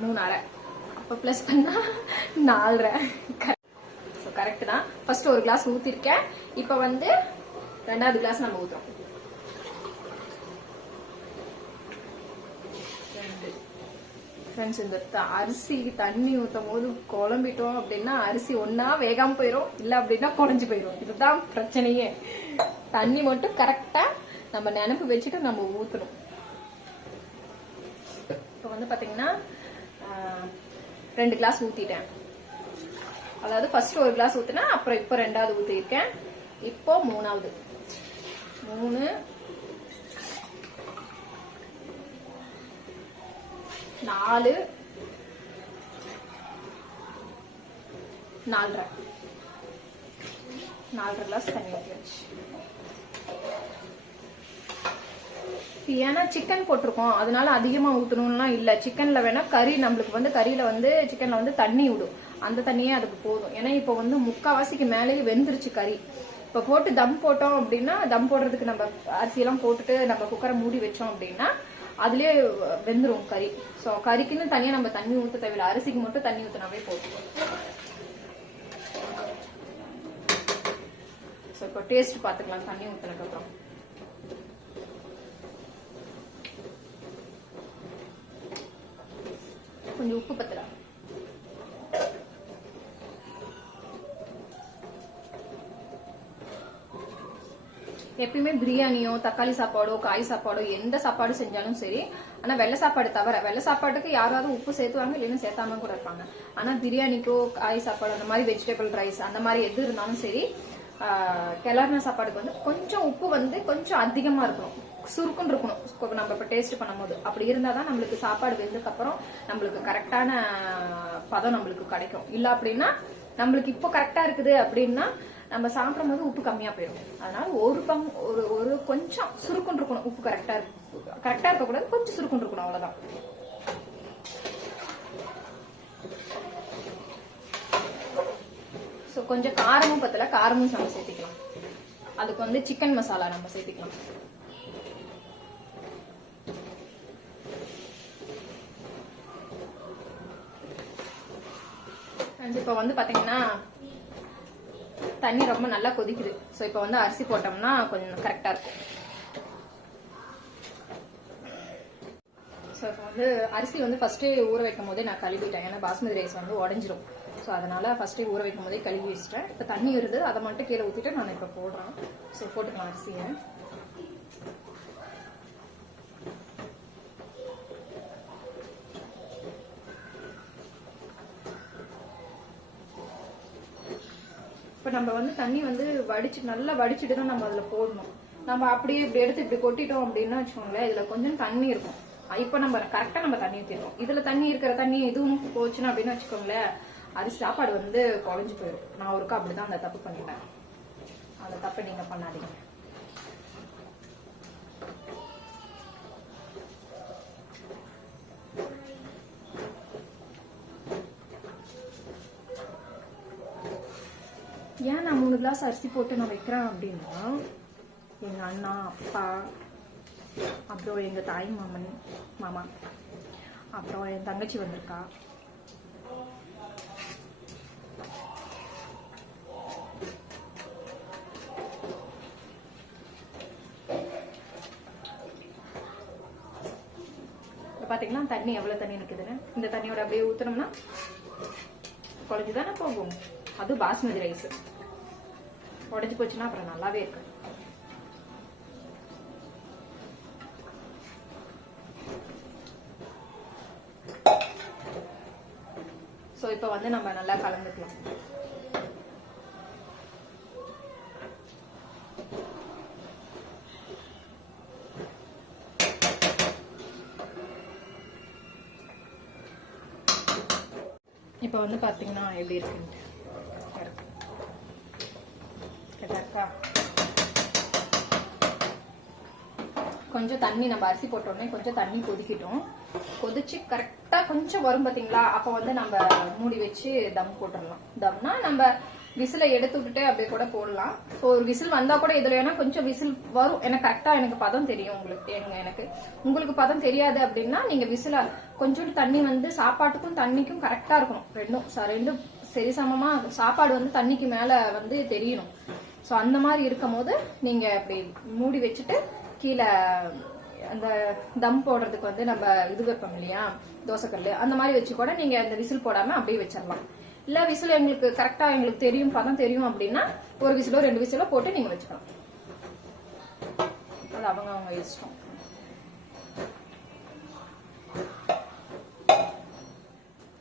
3 அரை, அப்போ ப்ளஸ் பண்ணா 4.5. ஸோ கரெக்ட் தான். ஃபர்ஸ்ட் 1 கிளாஸ் ஊற்றிருக்கேன். இப்போ வந்து 2வது கிளாஸ் நம்ம ஊற்றுறோம். ஃப்ரெண்ட்ஸ், இந்த அரிசி தண்ணி ஊற்றும் போது குழம்பிட்டோம் அப்படின்னா அரிசி ஒன்னா வேகாம போயிடும், இல்லை அப்படின்னா குழஞ்சு போயிடும். இதுதான் பிரச்சனையே. தண்ணி மட்டும் கரெக்டா நம்ம நினைப்பு வச்சுட்டு நம்ம ஊற்றணும். இப்போ வந்து பார்த்தீங்கன்னா 2 கிளாஸ் ஊற்றிட்டேன். அதாவது ஃபர்ஸ்ட் 1 கிளாஸ் ஊற்றினேன், அப்புறம் இப்போ 2வது ஊற்றிருக்கேன். இப்போ 3வது 3 4 4.5 கிளாஸ் தண்ணி ஊற்றியாச்சு. ஏன்னா சிக்கன் போட்டிருக்கோம், அதனால அதிகமா ஊற்றணும்லாம் இல்லை. சிக்கன்ல வேணா கறி நம்மளுக்கு வந்து கறியில வந்து சிக்கன்ல வந்து தண்ணி விடும், அந்த தண்ணியே அதுக்கு போதும். ஏன்னா இப்போ வந்து 3/4 மேலேயே வெந்துருச்சு கறி. இப்போ போட்டு தம் போட்டோம் அப்படின்னா, தம் போடுறதுக்கு நம்ம அரிசியெல்லாம் போட்டுட்டு நம்ம குக்கரை மூடி வச்சோம் அப்படின்னா அதுலயே வெந்துரும் கறி. ஸோ கறிக்குன்னு தனியா நம்ம தண்ணி ஊற்ற தேவையில்லை, அரிசிக்கு மட்டும் தண்ணி ஊற்றினாவே போதும். ஸோ இப்போ டேஸ்ட் பார்த்துக்கலாம் தண்ணி ஊற்றினதுக்கு அப்புறம். கொஞ்சம் உப்பு பத்தலாம். எப்பயுமே பிரியாணியோ தக்காளி சாப்பாடோ காய் சாப்பாடோ எந்த சாப்பாடு செஞ்சாலும் சரி, ஆனா வெள்ளை சாப்பாடு தவிர, வெள்ளை சாப்பாட்டுக்கு யாராவது உப்பு சேர்த்துவாங்க, இல்லைன்னு சேர்த்தாம கூட இருப்பாங்க. ஆனா பிரியாணிக்கோ காய் சாப்பாடு அந்த மாதிரி வெஜிடபிள் ரைஸ் அந்த மாதிரி எது இருந்தாலும் சரி, கிளறின சாப்பாடுக்கு வந்து கொஞ்சம் உப்பு வந்து கொஞ்சம் அதிகமா இருக்கணும், சுருக்குன்னு இருக்கணும் நம்ம இப்ப டேஸ்ட் பண்ணும்போது. அப்படி இருந்தாதான் நம்மளுக்கு சாப்பாடு வெந்ததுக்கு அப்புறம் நம்மளுக்கு கரெக்டான பதம் நம்மளுக்கு கிடைக்கும். இல்ல அப்படின்னா நம்மளுக்கு இப்போ கரெக்டா இருக்குது அப்படின்னா நம்ம சாப்பிடும் போது உப்பு கம்மியா போயிடும். அதனால ஒரு கொஞ்சம் சுருக்குன்னு இருக்கணும், உப்பு கரெக்டா இருக்கக்கூடாது, கொஞ்சம் சுருக்குன்னு இருக்கணும், அவ்வளவுதான். ஸோ கொஞ்சம் காரமும் பத்தல, காரமும் நம்ம சேர்த்திக்கலாம். அதுக்கு வந்து சிக்கன் மசாலா நம்ம சேர்த்திக்கலாம். இப்போ வந்து பாத்தீங்கன்னா தண்ணி ரொம்ப நல்லா கொதிக்குது. ஸோ இப்போ வந்து அரிசி போட்டோம்னா கொஞ்சம் கரெக்டா இருக்கும். ஸோ இப்போ வந்து அரிசி வந்து ஃபர்ஸ்ட் ஊற வைக்கும் போதே நான் கழுவிட்டேன், ஏன்னா பாஸ்மதி ரைஸ் வந்து உடஞ்சிரும். ஸோ அதனால ஃபர்ஸ்ட் ஊற வைக்கும் போதே கழுவி வச்சிட்டேன். இப்போ தண்ணி வருது, அதை மட்டும் கீழே ஊற்றிட்டு நான் இப்போ போடுறேன். ஸோ போட்டுக்கலாம் அரிசியை. இப்போ நம்ம வந்து தண்ணி வந்து நல்லா வடிச்சுட்டு தான் நம்ம அதில் போடணும். நம்ம அப்படியே இப்படி எடுத்து இப்படி கொட்டிட்டோம் அப்படின்னா வச்சுக்கோங்களேன், இதுல கொஞ்சம் தண்ணி இருக்கும். இப்போ நம்ம கரெக்டா நம்ம தண்ணி ஊற்றிடுவோம். இதுல தண்ணி இருக்கிற தண்ணி எதுவும் போச்சுன்னா அப்படின்னு வச்சுக்கோங்களேன், அரிசி சாப்பாடு வந்து குழஞ்சு போயிடும். நான் ஒருக்கா அப்படிதான் அந்த தப்பு பண்ணிட்டேன். அந்த தப்பை நீங்க பண்ணாதீங்க. ஏன் நான் 3 கிளாஸ் அரிசி போட்டு நான் வைக்கிறேன் அப்படின்னா, எங்க அண்ணா, அப்பா, அப்புறம் எங்க தாய் மாமா, அப்புறம் என் தங்கச்சி வந்திருக்கா. பாத்தீங்களா தண்ணி எவ்வளவு தண்ணி நிக்குதுன்னு. இந்த தண்ணியோட அப்படியே ஊத்தணும்னா குழஞ்சுதானே போகும். அது பாஸ்மதி ரைஸ் உடஞ்சு போச்சுன்னா அப்புறம் நல்லாவே இருக்கு. சோ இப்ப வந்து நம்ம நல்லா கலந்துக்கலாம். இப்ப வந்து பாத்தீங்கன்னா எப்படி இருக்குன்ட்டு கொஞ்சம் தண்ணி நம்ம அரிசி போட்டோடனே கொஞ்சம் தண்ணி கொதிக்கிட்டோம். கொதிச்சு கரெக்டா கொஞ்சம் வரும் பாத்தீங்களா, அப்ப வந்து நம்ம மூடி வச்சு தம் போட்டுடலாம். தம்னா நம்ம விசில எடுத்து விட்டுட்டு அப்படியே கூட போடலாம். ஸோ ஒரு விசில் வந்தா கூட இதுல ஏன்னா கொஞ்சம் விசில் வரும். எனக்கு கரெக்டா எனக்கு பதம் தெரியும். உங்களுக்கு பதம் தெரியாது அப்படின்னா நீங்க விசில கொஞ்சோண்டு தண்ணி வந்து சாப்பாட்டுக்கும் தண்ணிக்கும் கரெக்டா இருக்கணும். ரெண்டும் சரி சமமா சாப்பாடு வந்து தண்ணிக்கு மேல வந்து தெரியணும். ஸோ அந்த மாதிரி இருக்கும் போது நீங்க அப்படி மூடி வச்சுட்டு கீழே அந்த தம் போடுறதுக்கு வந்து நம்ம இது வைப்போம் இல்லையா, தோசைக்கல்லு, அந்த மாதிரி வச்சு கூட நீங்க அந்த விசில் போடாம அப்படியே வச்சிடலாம். இல்ல விசில் எங்களுக்கு கரெக்டா எங்களுக்கு தெரியும், பதம் தெரியும் அப்படின்னா ஒரு விசிலோ 2 விசிலோ போட்டு நீங்க வச்சுக்கலாம். அது அவங்க இஷ்டம்.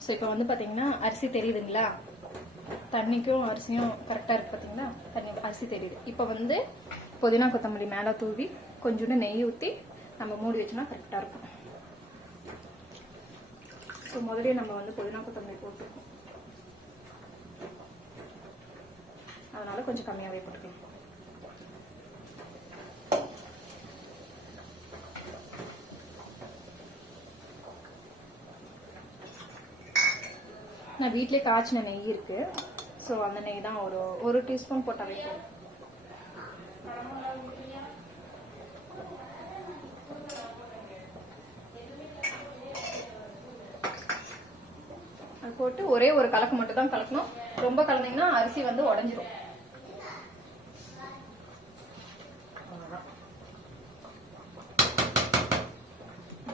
ஸோ இப்போ வந்து பாத்தீங்கன்னா அரிசி தெரியுதுங்களா, தண்ணிக்கும் அரிசியும் கரெக்டா இருக்கு பாத்தீங்களா, அரிசி தெரியுது. இப்போ வந்து புதினா கொத்தமல்லி மேல தூவி கொஞ்சோண்டு நெய் ஊற்றி நம்ம மூடி வச்சோம்னா கரெக்டா இருக்கும். ஸோ முதலே நம்ம வந்து புதினா கொத்தமல்லி போட்டுருக்கோம், அதனால கொஞ்சம் கம்மியாவே போட்டுக்கலாம். நான் வீட்டிலே காய்ச்சின நெய் இருக்கு. ஸோ அந்த நெய் தான் ஒரு டீஸ்பூன் போட்டாவே போதும். அது போட்டு ஒரே ஒரு கலக்கு மட்டும் தான் கலக்கணும். ரொம்ப கலந்தீங்கன்னா அரிசி வந்து உடஞ்சிரும்.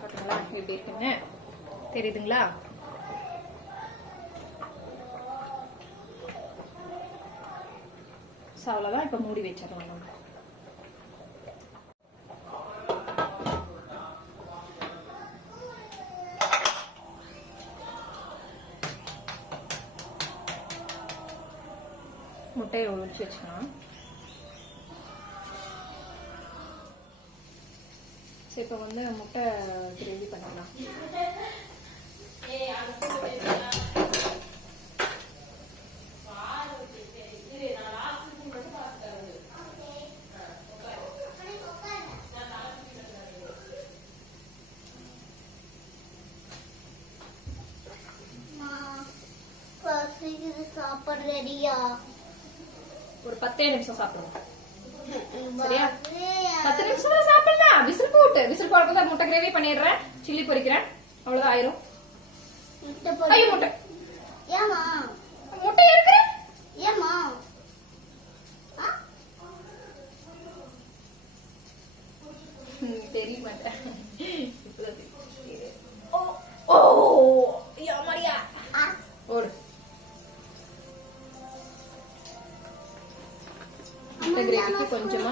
பாத்தீங்களா எப்படி இருக்குன்னு தெரியுதுங்களா? அவ்வளவுதான். இப்ப மூடி வச்சிடலாம் நம்ம. முட்டையை ஒழிச்சு வச்சுக்கலாம். சரி, இப்போ வந்து முட்டை கிரேவி பண்ணிக்கலாம். சாப்பாடு ரெடியா? ஒரு 10 நிமிஷம் சாப்பிடுவோம். சரியா? 10 நிமிஷம் சாப்பிடலாம். விசில் போட்டு முட்டை கிரேவி பண்ணிடுறேன், சில்லி பொரிக்கிறேன், அவ்வளவுதான் ஆயிரும். ஐயோ முட்டை, ஏமா முட்டை இருக்கிற ஏமா தெரிய மாட்டேன். ஒரு முட்டை கிரேவிக்கு கொஞ்சமா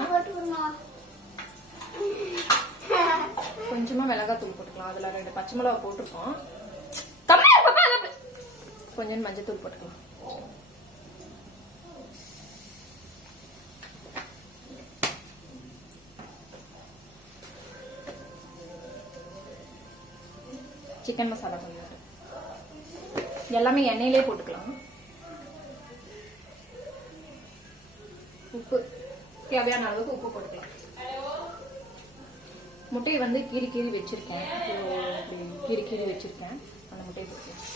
மிளகாய் தூள் போட்டுக்கலாம். அதுல 2 பச்சை மிளகா போட்டிருக்கோம். கொஞ்சம் மஞ்சள் தூள் போட்டுக்கலாம். சிக்கன் மசாலா கொஞ்சம் எல்லாமே எண்ணெயிலே போட்டுக்கலாம். உப்பு தேவையான அளவுக்கு உப்பு போட்டுக்கலாம். முட்டையை வந்து கீறி வச்சிருக்கேன். கீறி வச்சிருக்கேன். அந்த முட்டையை போட்டுக்கலாம்.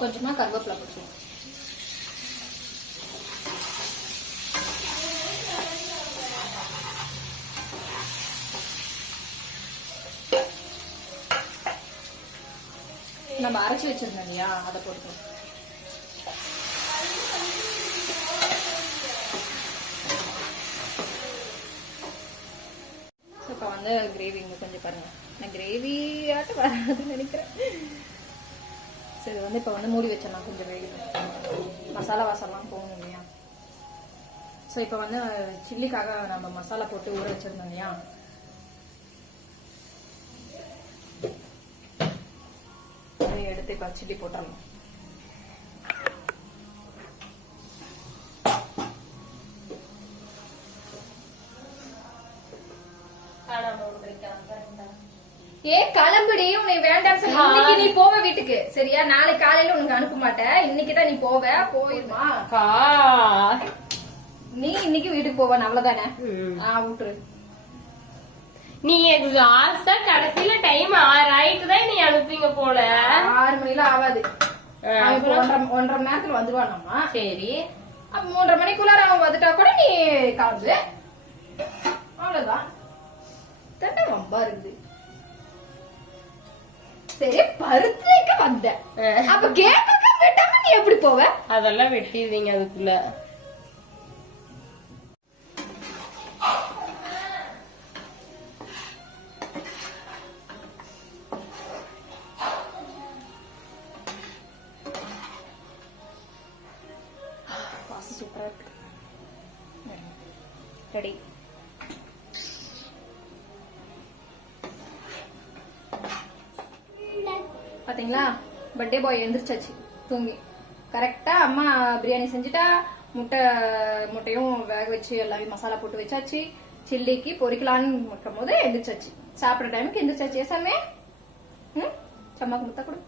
கொஞ்சமா கருவேப்பிலை போட்டுக்கலாம். நம்ம அரைச்சி வச்சிருந்தோம் இல்லையா, அதை போட்டுக்கலாம். இப்ப வந்து கிரேவி இங்க கொஞ்சம் பாருங்க. நான் கிரேவி ஆட்ட வராதுன்னு நினைக்கிறேன். சரி, வந்து இப்போ வந்து மூடி வச்சிடலாம். கொஞ்சம் வேகணும், மசாலா வாசம்லாம் போகணும் இல்லையா. ஸோ இப்போ வந்து சில்லிக்காக நம்ம மசாலா போட்டு ஊற வச்சிருந்தோம் இல்லையா, அதை எடுத்து இப்போ சில்லி போட்டுடலாம். ஏ கிளம்புடி, உன்னை வேண்டாம் சொல்லி இன்னைக்கு நீ போவ வீட்டுக்கு. சரியா? நாளைக்கு காலையில உனக்கு அனுப்ப மாட்டேன். இன்னைக்குதான் நீ போயிருமா? நீ இன்னைக்கு வீட்டுக்கு போவ, அவ்வளவுதானே? விட்டுரு. நீ லாஸ்டா கடைசியில டைம் 6 ஆயிட்டு தான் நீ அனுப்புவீங்க போல. 6 மணிலாம் ஆகாது. 1.5 மணி நேரத்துல வந்துருவானம்மா. சரி, 3:30 மணிக்குள்ளார அவன் வந்துட்டா கூட நீ கிளம்பு. அவ்வளவுதான். தட்டை ரொம்ப இருக்குது. சரி, பருத்திக்கு வந்த அப்ப கேட்க வெட்டாம நீ எப்படி போவ? அதெல்லாம் வெட்டிடுவீங்க அதுக்குள்ள. வாசம் சூப்பரா இருக்கு. ரெடி. பாத்தீங்களா, பர்த்டே பாய் எந்திரிச்சாச்சு தூங்கி. கரெக்டா அம்மா பிரியாணி செஞ்சுட்டா. முட்டையும் வேக வச்சு எல்லாமே மசாலா போட்டு வச்சாச்சு. சில்லிக்கு பொரிக்கலான்னு வைக்கும் போது எந்திரிச்சாச்சு. சாப்பிட்ற டைமுக்கு எந்திரிச்சாச்சு. ஏசாமே சம்மாக்கு முத்தா கொடு.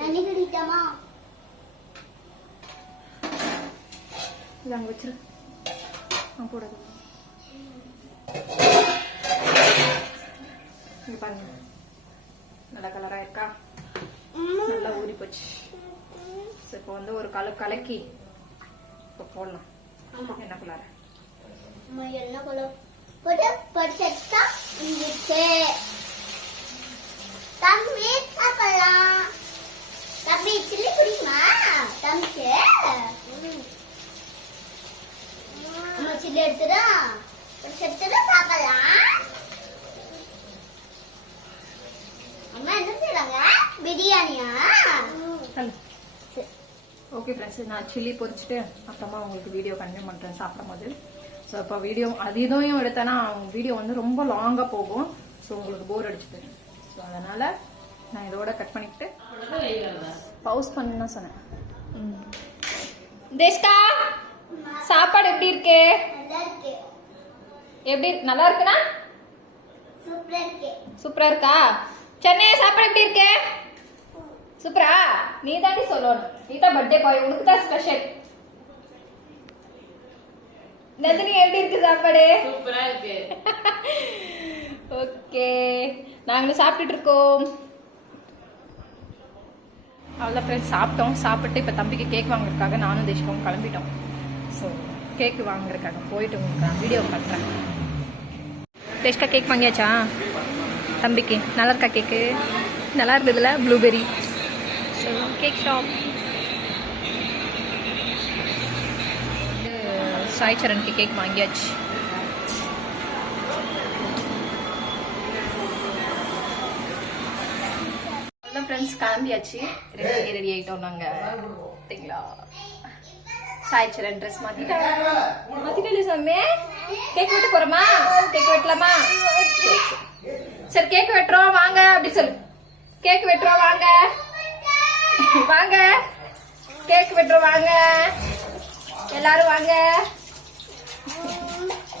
தண்ணி குடிக்காமா? அங்க வச்சிரு. போடாது. பாருங்க, நல்ல கலரா இருக்கா, நல்லா ஊறி போச்சு. இப்ப வந்து ஒரு கலக்கி இப்ப போடலாம். என்ன கலர்? என்ன கலர் போட்டு பொரிச்சா இங்கிட்டு எடுத்துட்டு சாப்பிடலாம். அம்மா என்ன செய்றாங்க? பிரியாணியா? ஓகே ஃப்ரெண்ட்ஸ், நான் சில்லி பொரிச்சிட்டு அப்புறமா உங்களுக்கு வீடியோ கண்டினியூ பண்ணுறேன் சாப்பிடும் போது. ஸோ இப்போ வீடியோ அது இதையும் எடுத்தேன்னா வீடியோ வந்து ரொம்ப லாங்காக போகும். ஸோ உங்களுக்கு போர் அடிச்சுது. ஸோ அதனால நான் இதோட கட் பண்ணிக்கிட்டு பவுஸ் பண்ணு சொன்னேன். தேஷ்கா, சாப்பாடு எப்படி இருக்கு? நல்லா இருக்கு. எப்படி நல்லா இருக்குண்ணா? சூப்பரா இருக்கு. சூப்பரா இருக்கா? சென்னை சாப்பாடு எப்படி இருக்கு? சூப்பரா? நீ தாண்டி சொல்லணும். நீ தான் பர்த்டே பாய், உனக்கு தான் ஸ்பெஷல். நந்தினி எப்படி இருக்கு சாப்பாடு? சூப்பரா இருக்கு. ஓகே, நாங்களும் சாப்பிட்டுட்டு இருக்கோம். அவ்வளோ ஃப்ரெண்ட்ஸ் சாப்பிட்டோம். சாப்பிட்டு இப்போ தம்பிக்கு கேக் வாங்குறதுக்காக நானும் தேஷ்காவும் கிளம்பிட்டோம். ஸோ கேக்கு வாங்குறதுக்காக போயிட்டு உங்களுக்கு நான் வீடியோ பண்ணுறேன். தேஷ்கா கேக் வாங்கியாச்சா தம்பிக்கு? நல்லா இருக்கா கேக்கு? நல்லா இருந்ததுல blueberry. So cake shop Sai சரணுக்கு கேக் வாங்கியாச்சு. ஃப்ரெண்ட்ஸ் கிளம்பியாச்சு. ரெடி ஆயிட்டோம் நாங்க. பார்த்தீங்களா சாய் சரண் ட்ரெஸ் மாத்திட்டே சாமி. கேக் வெட்ட போறோமா? கேக் வெட்டலாமா? சரி கேக் வெட்டுறோம் வாங்க அப்படி சொல்லு. கேக் வெட்டுறோம் வாங்க. வாங்க கேக் வெட்டுறோம் வாங்க. எல்லாரும் வாங்க.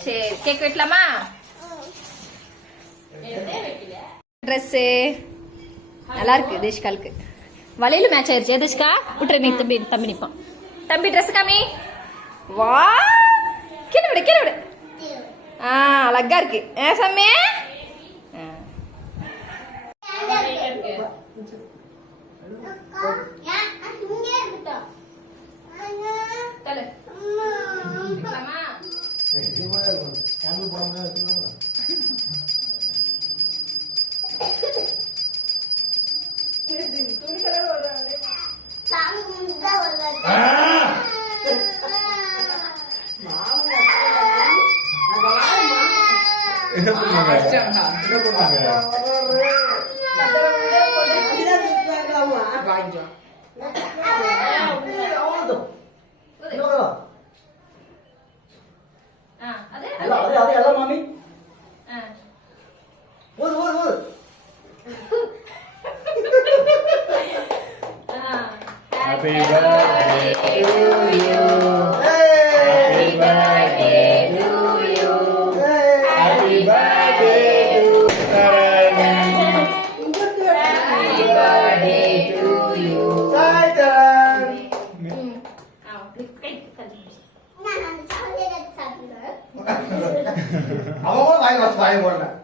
சரி கேக் வெட்டலாமா? ட்ரெஸ்ஸு நல்லா இருக்கு தேஷ்காலுக்கு. வலையில மேட்ச் ஆயிருச்சு. தேஷ்கா விட்டுரு, நீ தம்பி தம்பி நிப்பான். தம்பி ட்ரெஸ் காமி. வா கீழே விடு கீழே விடு. அழகா இருக்கு சாமி. Happy birthday to you. Happy birthday to you. Happy birthday to Karan. Happy birthday to you. Saitan. அவன் வாய் வச்சு வாய் போடுறேன்.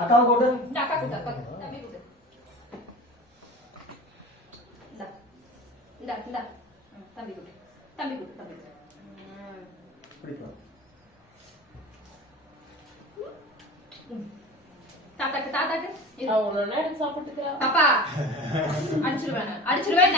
அக்காவை போட்டு பாப்பா அடிச்சிருவேன் அடிச்சிருவேன்.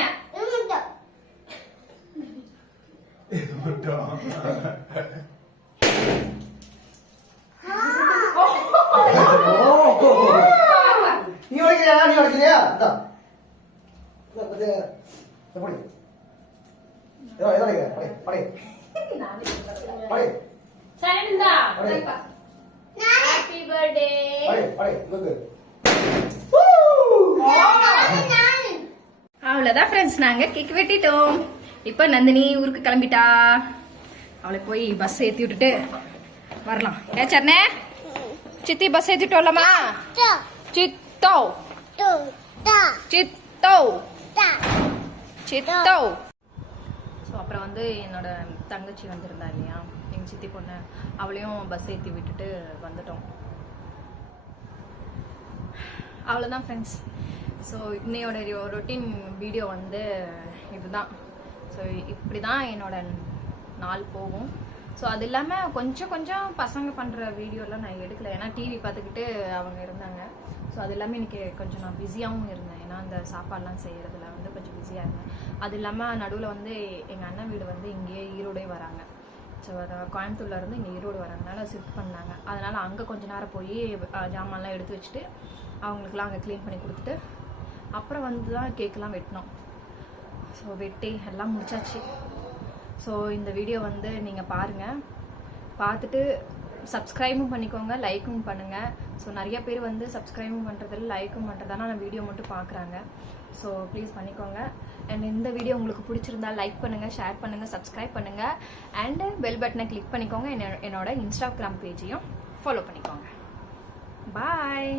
நீ உடைக்கிறியா? நீ உடைக்கிறியா? எப்படி ஏதோ ஏதோ படை படை படை சரிந்தா. Happy birthday. படை படை லுக்கு. அவ்வளோதான் ஃப்ரெண்ட்ஸ், நாங்க கேக் வெட்டிட்டோம். இப்போ நந்தினி ஊருக்கு கிளம்பிட்டா. அவளை போய் பஸ் ஏற்றி விட்டுட்டு வரலாம். ஏச்சர்னே சித்தி பஸ் ஏற்றிட்டு வரலாமா? சித்தோ சித்தோ சித்தோ. ஸோ அப்புறம் வந்து என்னோட தங்கச்சி வந்திருந்தா இல்லையா, எங்கள் சித்தி பொண்ணு, அவளையும் பஸ் ஏற்றி விட்டுட்டு வந்துட்டோம். அவ்வளோதான் ஃப்ரெண்ட்ஸ். ஸோ இன்னையோட ரொட்டீன் வீடியோ வந்து இதுதான். ஸோ இப்படி தான் என்னோட நாள் போகும். ஸோ அது இல்லாமல் கொஞ்சம் கொஞ்சம் பசங்க பண்ணுற வீடியோலாம் நான் எடுக்கல, ஏன்னா டிவி பார்த்துக்கிட்டு அவங்க இருந்தாங்க. ஸோ அது இல்லாமல் இன்னைக்கு கொஞ்சம் நான் பிஸியாகவும் இருந்தேன், ஏன்னா அந்த சாப்பாடுலாம் செய்கிறதுல வந்து கொஞ்சம் பிஸியாக இருந்தேன். அது இல்லாமல் நடுவில் வந்து எங்கள் அண்ணன் வீடு வந்து இங்கேயே ஈரோடே வராங்க. ஸோ கோயம்புத்தூர்ல இருந்து இங்கே ஈரோடு வரதுனால ஷிஃப்ட் பண்ணாங்க. அதனால் அங்கே கொஞ்ச நேரம் போய் ஜாமான்லாம் எடுத்து வச்சுட்டு அவங்களுக்குலாம் அங்கே க்ளீன் பண்ணி கொடுத்துட்டு அப்புறம் வந்து தான் கேக்கெலாம் வெட்டினோம். ஸோ வெட்டி எல்லாம் முடிச்சாச்சு. ஸோ இந்த வீடியோ வந்து நீங்கள் பாருங்கள், பார்த்துட்டு சப்ஸ்கிரைபும் பண்ணிக்கோங்க, லைக்கும் பண்ணுங்கள். ஸோ நிறைய பேர் வந்து சப்ஸ்கிரைபும் பண்ணுறதில்ல, லைக்கும் பண்ணுறதானா நான் வீடியோ மட்டும் பார்க்குறாங்க. ஸோ ப்ளீஸ் பண்ணிக்கோங்க. அண்ட் இந்த வீடியோ உங்களுக்கு பிடிச்சிருந்தா லைக் பண்ணுங்கள், ஷேர் பண்ணுங்கள், சப்ஸ்கிரைப் பண்ணுங்கள். அண்டு பெல் பட்டனை கிளிக் பண்ணிக்கோங்க. என்னோட இன்ஸ்டாகிராம் பேஜையும் ஃபாலோ பண்ணிக்கோங்க. பாய்.